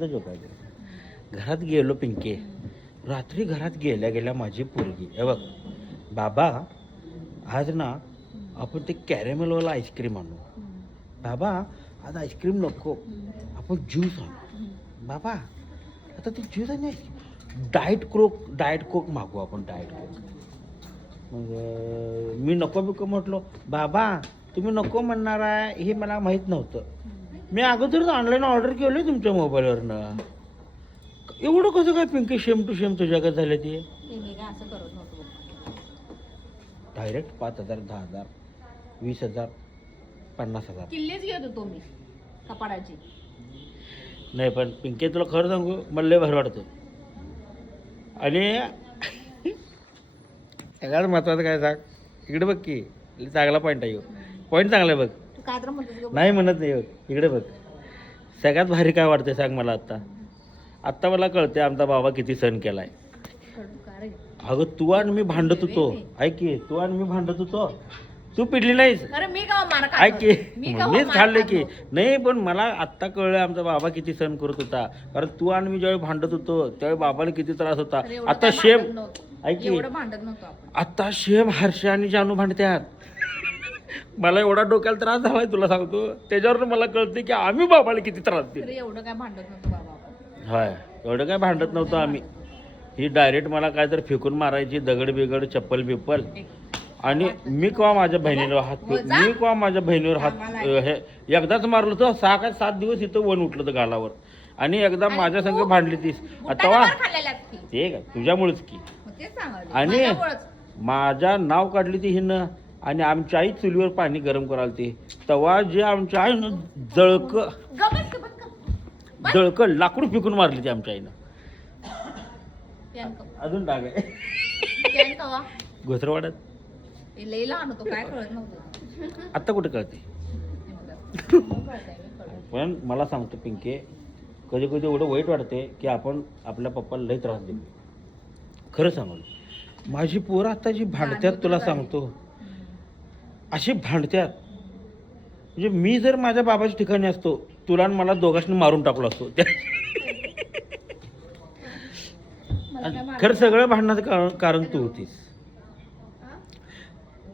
घरात गेलो पिंके, रात्री घरात गेल्या गेल्या माझी पोरगी हे बघ, बाबा आज ना आपण ते कॅरेमेलवाला आईस्क्रीम आणू. बाबा आज आईस्क्रीम नको, आपण ज्यूस आणू. बाबा आता ते ज्यूस आणि डाएट कोक मागू आपण, डाएट कोक. मग मी नको बिको म्हटलो. बाबा तुम्ही नको म्हणणार आहे हे मला माहीत नव्हतं. मी अगोदरच ऑनलाईन ऑर्डर केलं तुमच्या मोबाईलवरनं. एवढं कसं काय पिंकी शेम टू शेम तुझ्याकडे झालं ते? डायरेक्ट 5,000, 10,000, 20,000, 50,000 किल्लेच घेत होतो मी कपाडाची. नाही पण पिंकी तुला खरं सांगू, मला लय भारी वाटतं. आणि सगळ्यात महत्वाचं काय सांग, इकडे बघ की चांगला पॉईंट आहे. पॉईंट चांगला आहे बघ. काय तर म्हणतो नाही म्हणत नाही, इकडे बघ. सगळ्यात भारी काय वाटतंय सांग मला आत्ता मला कळते आमचा बाबा किती सण केलाय. अगं तू आणि मी भांडत होतो, ऐक की, तू आणि मी भांडत होतो, तू पिडली नाहीस. ऐक की, मीच खाल्ले की नाही. पण मला आत्ता कळलं आमचा बाबा किती सण करत होता. कारण तू आणि मी ज्यावेळी भांडत होतो त्यावेळी बाबाला किती त्रास होता. आता शेम, ऐक की, आता शेम हर्ष आणि जानू भांडत्यात. मला एवढा डोक्याला त्रास झालाय तुला सांगतो. त्याच्यावर मला कळते की आम्ही बाबाला किती त्रास दिला. एवढं काय भांडत नव्हतं बाबा. होय, एवढं काय भांडत नव्हतं आम्ही. ही डायरेक्ट मला काय तर फेकून मारायची, दगड बिगड, चप्पल बिप्पल. आणि मी केव्हा माझ्या बहिणीवर हात हे एकदाच मारलो होतं. 6 का 7 दिवस इथं वन उठलं होतं गालावर. आणि एकदा माझ्या संग भांडली तीस. आता ते का तुझ्यामुळेच की. आणि माझ्या नाव काढली ती हिनं. आणि आमच्या आई चुलीवर पाणी गरम करायला ते तवा जे आमच्या आईनं जळक लाकूड फेकून मारली ती आमच्या आईनं. अजून डाग आहे घोसरवाड्यात. आता कुठे कळते. पण मला सांगतो पिंके, कधी कधी एवढं वाईट वाटते की आपण आपल्या पप्पाला लई त्रास देतो. खरं सांगू, माझी पोरं आता जी भांडत्यात तुला सांगतो, अशी भांडत्यात म्हणजे मी जर माझ्या बाबाच्या ठिकाणी असतो, तुला आणि मला दोघांनी मारून टाकलो असतो. खरं सगळं भांडण्याचं कारण तू होतीस.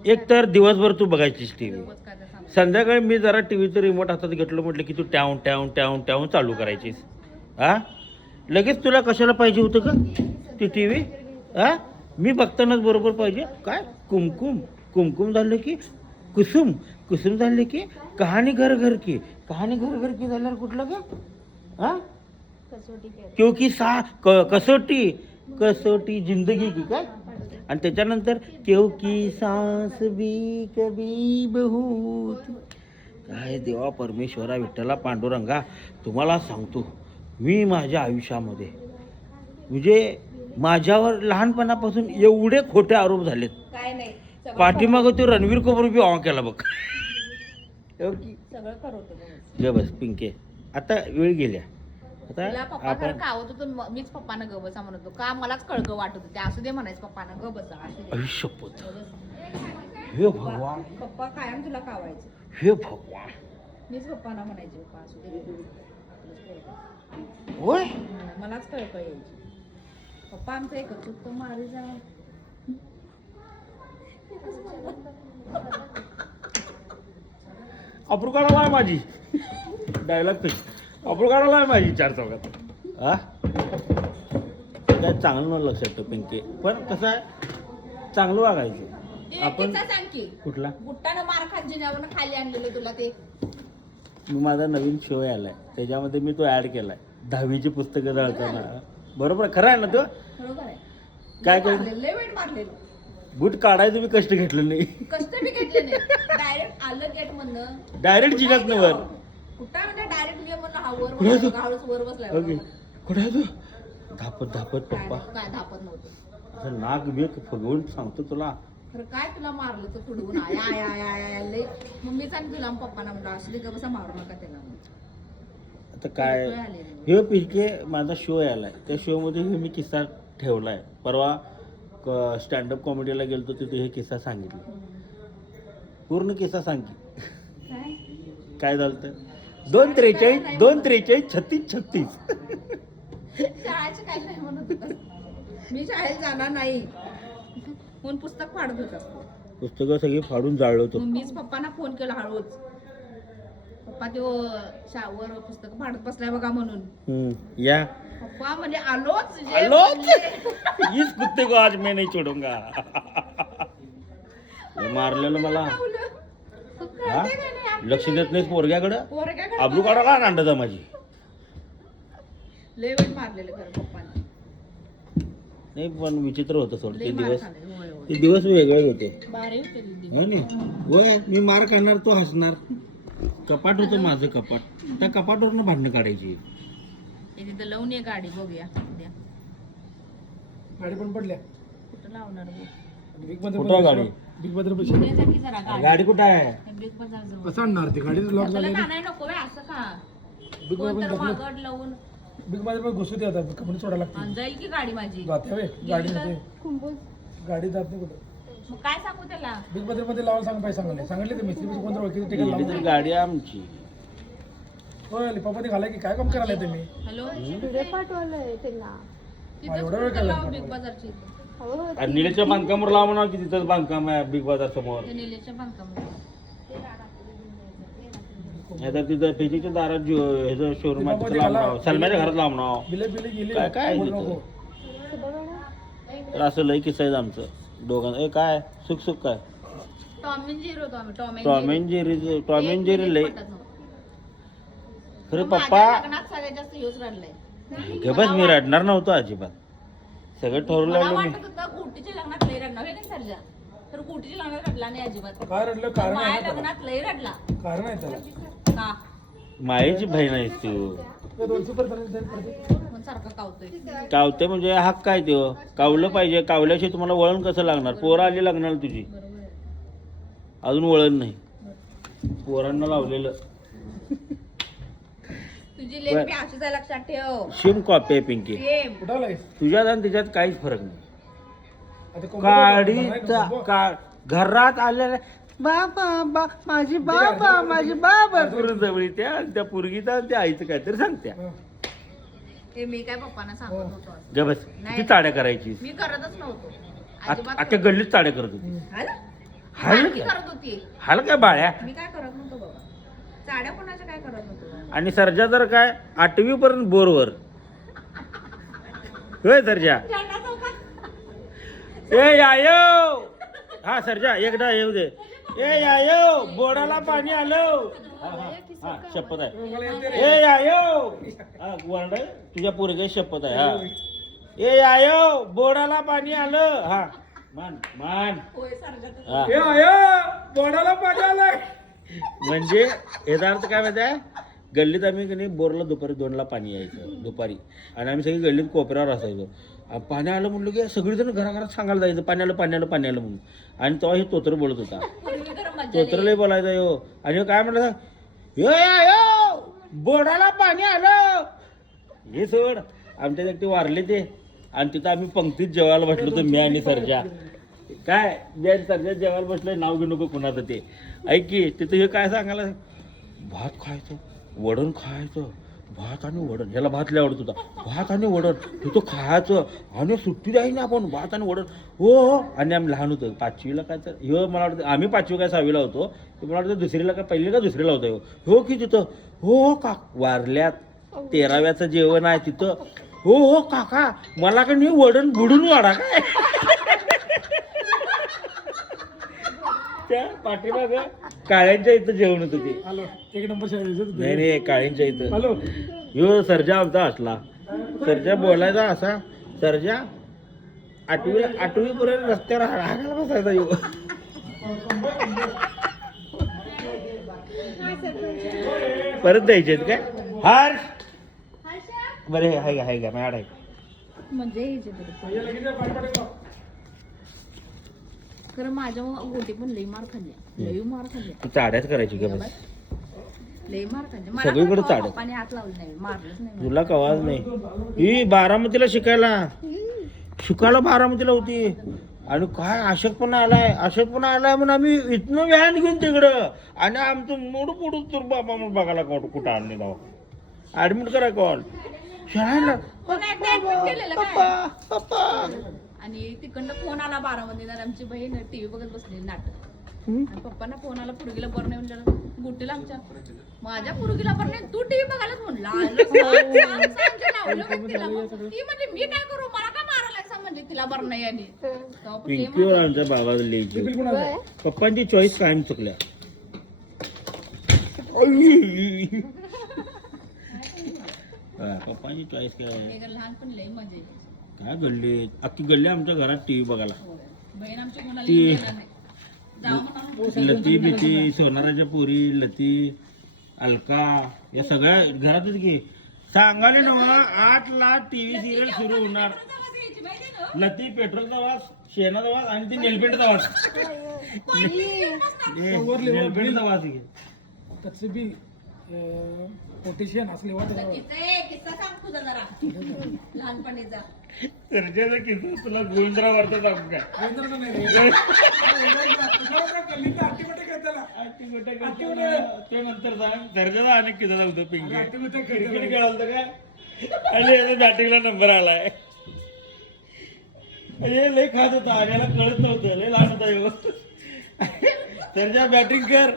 एक तर दिवसभर तू बघायचीस टीव्ही, संध्याकाळी मी जरा टीव्हीचं रिमोट हातात घेतलं म्हटलं की तू ट्याव ट्याव ट्याव ट्याव चालू करायचीस. हा लगेच तुला कशाला पाहिजे होतं का ती टीव्ही? हा मी बघतानाच बरोबर पाहिजे काय? कुमकुम कुमकुम झालं की कुसुम, कुसुम झाले की कहाणी घर घर की, कहाणी घर घर की झाल्यावर कुठलं का? हा क्योंकि कसोटी कसोटी जिंदगी की काय? आणि त्याच्यानंतर क्योंकि सांस भी कभी बहुत. काय देवा परमेश्वरा विठ्ठला पांडुरंगा, तुम्हाला सांगतो मी माझ्या आयुष्यामध्ये म्हणजे माझ्यावर लहानपणापासून एवढे खोटे आरोप झालेत. पाठीमाग तो रणवीर कपूर बी ऑन केला बघ. ग बस पिंके, आता वेळ गेल्या. आता मीच पप्पानं ग बसा म्हणतो का, मलाच कळग वाटत होते. असू दे म्हणायचं पप्पानं ग बसा. आयुष्यपत हे भगवान, पप्पा कायम तुला कावायचं. हे भगवान, मीच पप्पाना म्हणायचे पप्पा असू दे. होय मलाच कळकळ यायची. पप्पा आमचं एकच होतं मारी जा. अप्रुकाला आहे माझी डायलॉग पेज, अप्रुकाला आहे माझी 4 चौकात. हा काय चांगलं न लक्षात ठेव पिंके. पण कसं आहे, चांगलं वागायचं आपण. कुठला बुट्टानं मार खांजिण्यावरून खाली आणलेलं तुला ते. मी माझा नवीन शो आलाय, त्याच्यामध्ये मी तो ऍड केलाय. 10वीची पुस्तकं जाळताना. बरोबर खरं आहे ना तो? काय केलं, बूट काढायचं मी कष्ट घेतलं नाही. कष्ट मी घेतले नाही, डायरेक्ट आलं गेट मधनं, डायरेक्ट जिल्ह्यात वर कुठं म्हणजे डायरेक्ट लिह म्हणलं हा वर बसलाय. ओके कुठे आहे तू? धापत धापत पप्पा काय धापत नव्हतं. नाक बेक फगवून सांगतो तुला. खरं काय तुला मारलं तर तुडवून आय मम्मीचा आणि तुला पप्पाना म्हणलं असं ते कसं मारू नका त्याला. आता काय हे पिंके, माझा शो आलाय, त्या शो मध्ये मी किस्सा ठेवलाय. परवा स्टँडअप कॉमेडीला गेलतो, तिथे हे किस्सा सांगितलं. पूर्ण किस्सा सांग की काय झालं. 243 243 36 36. शाळेचं काय नाही म्हणत होता. मी शाळेत जाणार नाही म्हणून पुस्तक फाडत होता. पुस्तकं सगळी फाडून जाळलं होतं. मग मीच पप्पांना फोन केला हळूच. पप्पा तो शावर पुस्तक फाडत बसलाय बघा म्हणून. या पप्पा म्हणजे आलोच इस कुत्ते को आज मैं नहीं छोडूंगा. मारलेलं मला हा? लक्ष देत नाही पोरग्याकडं. आबरू काढायला नांडता माझी. लय वेळ मारलेलं खरं पप्पाने. नाही पण विचित्र होतं सोड लय ते मार दिवस. खाल्ले. होय, होय. ते दिवस वेगळे होते. भारी होते दीदी. हो ना होय. मी मार खाणार तो हसणार. कपाट होतं माझं कपाट. त्या कपाटवरनं भांडणं काढायची. हे तिथं लावून ये गाडी बघूया उद्या. गाडी पण पडल्या. कुठं लावणार बघ. बिग बाजार कुठं गाडी? बिग बाजार पैसे उद्या जा की जरा गाडी. गाडी कुठं आहे? बिग बाजार जवळ. कसं आणणार ते गाडीच लॉक आपल्याला झाली. आणायला नको बे, असं का बिग कोण तर बाजार वागड लावून बिग बाजार मध्ये घुसू दे आता कंपनी सोडायला लागते. आणि जाईल की गाडी माझी. जाते वे गाडी गेली जाते. तर गाडी जात नाही कुठं. मग काय सांगू त्याला. बिग बाजार मध्ये लावायला सांग पाहिजे सांगले ते मिस्त्री कोणतं ओळखीचं गेली ठिकाण तर लावून. गाडी आमची. होय लिपापती घालाय की काय काम करायला तुम्ही. हॅलो पाठवलंय त्यांना. तिथं एवढा वेळ कुठं काय लाव लागला? बिग बाजारची इथं. आणि निलेच्या बांधकामावर लावा म्हणा की तिथंच बांधकाम आहे बिग बाजार समोर. त्या निलेशच्या बांधकामावर. नाहीतर तिथं फिजीच्या दारात ह्याचं शोरूम आहे तिथं लावणार. सलम्याच्या घरात लावणार. बिले बिले गेली. काय काय बोल तिथं? नको. तर असं लय किस्सा आहे आमचं दोघांचं. ए काय सुख सुख काय टॉम अँड जेरी होतो आम्ही. Tom and Jerry. Tom and Jerry लय खरं माझ्या पप्पा. लग्नात सगळ्यात जास्त ह्योच रडलाय. गबस मी रडणार नव्हतो अजिबात. सगळं ठरवलं मला मी. वाटत होतं गुटीच्या लग्नात लय रडणार. हे सरजा तर गुटीच्या लग्नात रडला नाही अजिबात. काय रडलं कारण आहे माझ्या ना त्याला. लग्नात लय रडला. कारण आहे त्याला. का मायेची बहीण आहेस तू. ते 200 पर्यंत पडते. म्हणून सारखं कावतोय. कावते म्हणजे हक्क काय त्यो. कावलं पाहिजे. कावल्याशिवाय तुम्हाला वळण कसं लागणार. पोरं आली लागणार तुझी. बरोबर आहे. अजून वळण नाही. पोरांना लावलेलं. तुझी लेख बी अशीच आहे लक्षात ठेव. सेम कॉपी आहे पिंकी. सेम. कुठं आलाय? तुझ्यात आणि तिच्यात काहीच फरक नाही. आता कोंबडं काडीचा कोंबडं. का घरात आलेला बाबा माझी बाबा करून जवळी त्या पुरगीचा त्या आईचं काहीतरी सांगत्या. हं. हे मी काय पप्पांना सांगत नव्हतो असं. गबस नाही. किती चाड्या करायची. मी करतच नव्हतो अजिबात अख्ख्या गल्लीत चाड्या करत होती. हाल? हाल बारकी काय? करत होती. हाल काय बाळ्या. मी काय करत नव्हतो बाबा. साड्या कोणाच्या काय करत नव्हतो. आणि सर्जा तर काय 8वी पर्यंत बोरवर. होय सर्जा. झेंडा चौकात. ए यायो. हा सर्जा एकदा येऊ दे. ए यायो बोडाला पाणी आलं. हा शपथ आहे. मला येते ए यायो. हा वरड तुझ्या पोरगे शपथ आहे. हा ए यायो बोडाला पाणी आलं. हा मान मान. होय सरजा. हा ए आया बोर्डाला पाणी आलंय. म्हणजे याचा अर्थ काय माहिती आहे. गल्लीत आम्ही की नाही बोरला दुपारी 2ला पाणी यायचं दुपारी. आणि आम्ही सगळी गल्लीत कोपऱ्यावर असायचो. पाणी आलं म्हणलं की सगळीजण घराघरात सांगायला जायचं पाणी आलं पाणी आलं पाणी आलं म्हणून. आणि तेव्हा हे तोत्र बोलत होता. पूर्वी तर मजा तोत्र लय बोलायचा यो. आणि ह्यो काय म्हणलं यो यो बोर्डाला पाणी आलं. हे सोड आमच्या एकटे वारले ते. आणि तिथं आम्ही पंक्तीत जेवायला बसलो होतो मी आणि सर्जा. काय मी आणि सर्जा जेवायला बसलोय. नाव घेऊ नको कुणाचं ते. ऐक की तिथं हे काय सांगायला भात खायचं वडण खायचं. भात आणि वडण. ह्याला भात लय आवडत होता. भात आणि वडण तिथं खायचं. आणि सुट्टी द्यायची आपण भात आणि वडण. हो आणि आम्ही लहान होतो 5वीला काय तर ह्यो मला वाटतं आम्ही 5वी काय 6वीला होतो. मला वाटतं 2रीला काय 1ली का 2रीला होतो हो की तिथं. हो का वारल्यात 13व्याचं जेवण आहे तिथं. हो हो काका मला का नाही वडण बुडून वाढा काय. त्या पाठीमाग काळ्यांच्या इथं जेवण होतं ते. हॅलो 1 नंबर शाळेत. नाही नाही काळींच्या इथं. हॅलो ह्यो सर्जा आमचा असला. सर्जा बोलायचा असा. सर्जा 8वी पर्यंत रस्त्यावर हाकायला बसायचा ह्यो. परत द्यायचे काय हार. बरे हाय का मॅड आहे. म्हणजे हे जे बरं. खरं माझ्या गोटी पण लई मार खाल्ल्या. लई मार खाल्ल्या. तू चाड्याच करायची का बस. लई मार खाल्ल्या. मला सगळीकडे पण चाड. पप्पाने हात लावले नाही. मारलंच नाही मला. तुला कवाच नाही. ही बारामतीला शिकायला बारामतीला होती. आणि काय अशक्तपणा आलाय म्हणून आम्ही इथनं व्हॅन घेऊन तिकडं आणि आमचं मोड पुढून तर बाबा म्हणून बघायला कुठं आणले जाऊ ऍडमिट करा कोण शाळेला कोण ऍडमिट केलेलं काय? आणि तिकडनं फोन आला बारामतीला आमची बहीण टीव्ही बघत बसली नाटक आणि पप्पांना फोन आला पुरगीला बरं नाही म्हणलं गुटीला आमच्या माझ्या पुरगीला बरं नाही तू टीव्ही बघायलाच म्हणला ती म्हणजे मी काय करू मला का मारायला सांग म्हणजे तिला बरं नाही आणि पिंकीवर आमच्या बाबा लिहायची पप्पांची चॉईस कायम चुकल्या पप्पांची चॉईस काय लहानपण लई मजा येते. काय गल्ली अख्खी गल्ली आमच्या घरात टीव्ही बघायला बहीण आमची कोणाला ती येणार नाही. जाऊ म्हणा. लती बिती सोनाराच्या पोरी लती अलका या सगळ्या घरातच घे सांगाले ना 8 ला टीव्ही सिरियल सुरू होणार लती पेट्रोलचा वास शेणाचा वास आणि ती नेलपेंटचा वास नेलपेंटचा वास घे त्याचे बी पोटेशियन असले वाटत किस्सा सांग तुझा जरा लहानपणीचा सर्जाचा किस्सा तुला गोविंदराव वाटत सांगू काय ते नंतर सांग सर्जाचा अनेक किस्सा सांगतो पिंकी क्रिकेट खेळालतं काय आणि याचा बॅटिंगला नंबर आलाय अरे लय खात होता आणि याला कळत नव्हतं लय लहान होता येऊ सर्जा बॅटिंग कर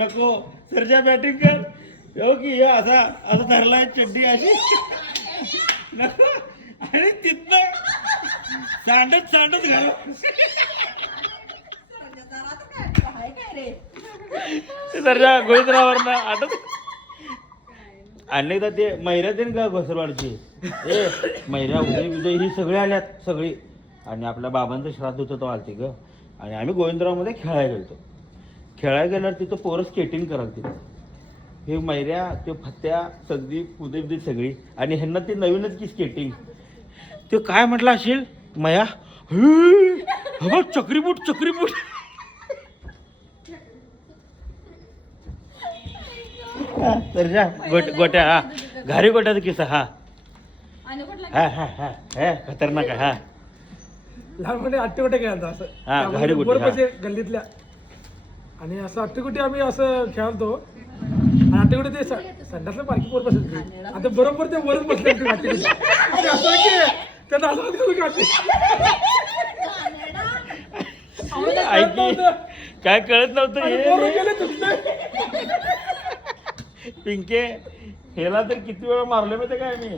नको सर्जा बॅटिंग कर हो की असा असा धरलाय चड्डी अशी नको आणि तिथनं सांडत घालू सर्जा गोविंदरावर आठवत अनेकदा ते मैऱ्या देन का घोसरवाडची ए मैऱ्या उदय ही सगळी आल्यात सगळी आणि आपल्या बाबांचं श्राद्ध होतं तो आलते ग आणि आम्ही गोविंदरावमध्ये खेळायला गेल्यावर तिथं पोरं स्केटिंग कराल तिथं हे मैऱ्या ते फत्या संदीप उदय सगळी आणि ह्यांना ते नवीनच की स्केटिंग ते काय म्हटलं असेल मया बघ चक्रीबूट सर्जा गोट्या हा घारी गोट्याचा किस्सा हा खतरनाक आहे हा लहानपणी अट्टीगोट्या खेळायचा हा, असं घारी गोटी, बरोबर गल्लीतल्या आणि असं अट्टीगोटी आम्ही असं खेळतो आणि अट्टीगोटी ते संडासला पार्किंग वर बसायचं आता बरोबर ते वरच बसले अट्टीगोटी असं की त्यांना काय कळत नव्हतं पिंके हेला तर किती वेळा मारले माहिती काय मी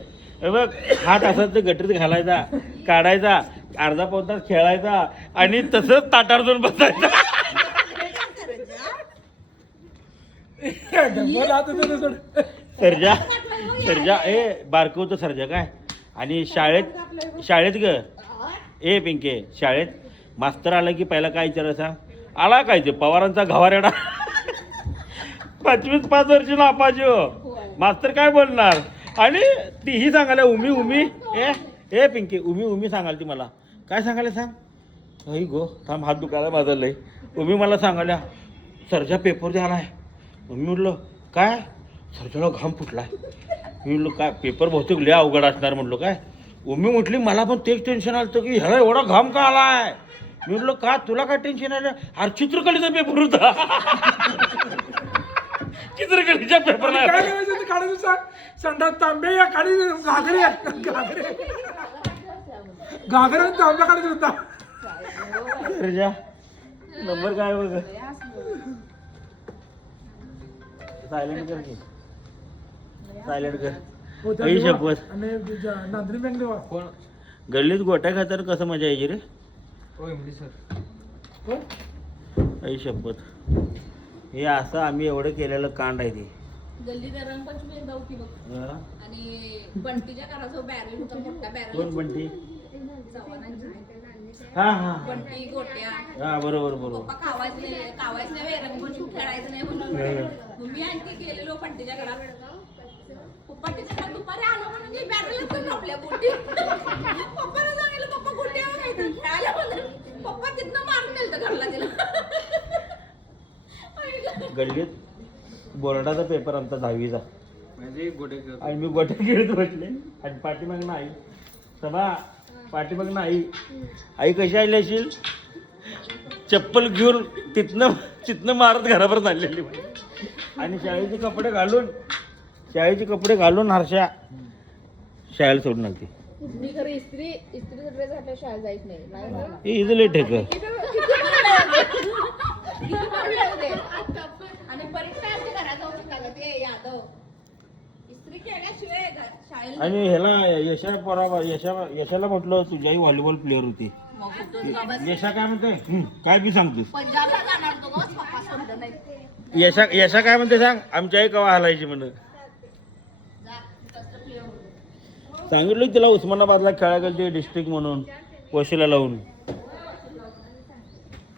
हे बघ हात असाच ते गटरीत घालायचा काढायचा अर्धा पाऊण तास खेळायचा आणि तसंच ताटावर जाऊन बसायचा सर्जा बारकं होतं सर्जा काय आणि शाळेत ग ए पिंके शाळेत मास्तर आला की पहिला काय विचारायचा आला काय ते पवारांचा घवारेडा 25 वर्षी नापाजी हो मास्तर काय बोलणार आणि तीही सांगायला उमी ए पिंके उमी सांगाल ती मला काय सांगायला सांग अई गो थांब हात दुखायला माझा लय उमी मला सांगायला सर्जा पेपर द्यायला मी म्हटलं काय सर्जाला घाम फुटलाय मी म्हटलं काय पेपर बहुतेक लय अवघड असणार म्हटलं काय उमी म्हटली मला पण तेच टेन्शन आलं की ह्याला एवढा घाम का आलाय मी म्हटलं का तुला काय टेन्शन आलं अरे चित्रकलेचा पेपर होता चित्रकलेच्या पेपरला काय करायचं काढायचं संडास तांबे या काढी घागरे तांबा काढायचा होता सर्जा नंबर काय बघ सायलेंट कर की सायलेंट कर आई शपथ नांदरी बँक कोण गल्लीत गोट्या खातर कसं मजा यायची रे आई शपथ हे असं आम्ही एवढं केलेलं कांड आहे ते गल्लीत रंगपंचमी एकदा होती बघ आणि बंटीच्या घराजवळ बॅरल होता मोठा बॅरल कोण बंटी चव्हाणांची हा बंटी गोट्या हा बरोबर पप्पा कावायचं नाही रंगपंचमी खेळायचं नाही म्हणून मी आणखी गेलेलो बंटीच्या घरात पप्पा तिच्या घरात दुपारी आलो म्हणून बॅरलच पण आपल्या गोटी पप्पाला सांगितलं पप्पा गोट्या खेळायला म्हणून पप्पा तिथनं मारून नेलं घरला तिला गल्लीत बोर्डाचा पेपर आमचा 10वीचा आणि मी गोट्या खेळत बसले आणि पाठीमाग नाही सभा पाठीमाग ना आई कशी आली असेल चप्पल घेऊन तिथनं मारत घरापर्यंत आणलेली आणि शाळेचे कपडे घालून हर्षा शाळेला सोडून आणते. मी खरं इस्त्रीचा ड्रेस घातल्या शाळेत जायच नाही. हे इथं लेट आहे का आणि परीक्षा असते घरात जाऊ शकता ते यादव इस्त्री केल्याशिवाय शाळेला आणि ह्याला यशाला म्हटलं तुझी आई व्हॉलीबॉल प्लेअर होती. यशा काय म्हणते काय बी सांगतोस. पंजाबला जाणार तो गं, पप्पा सोडलं नाही. यशा काय म्हणते सांग आमची आई कवा हलायची म्हणून सांगितलं तिला उस्मानाबादला खेळायला गेली डिस्ट्रिक्ट म्हणून वशिला लावून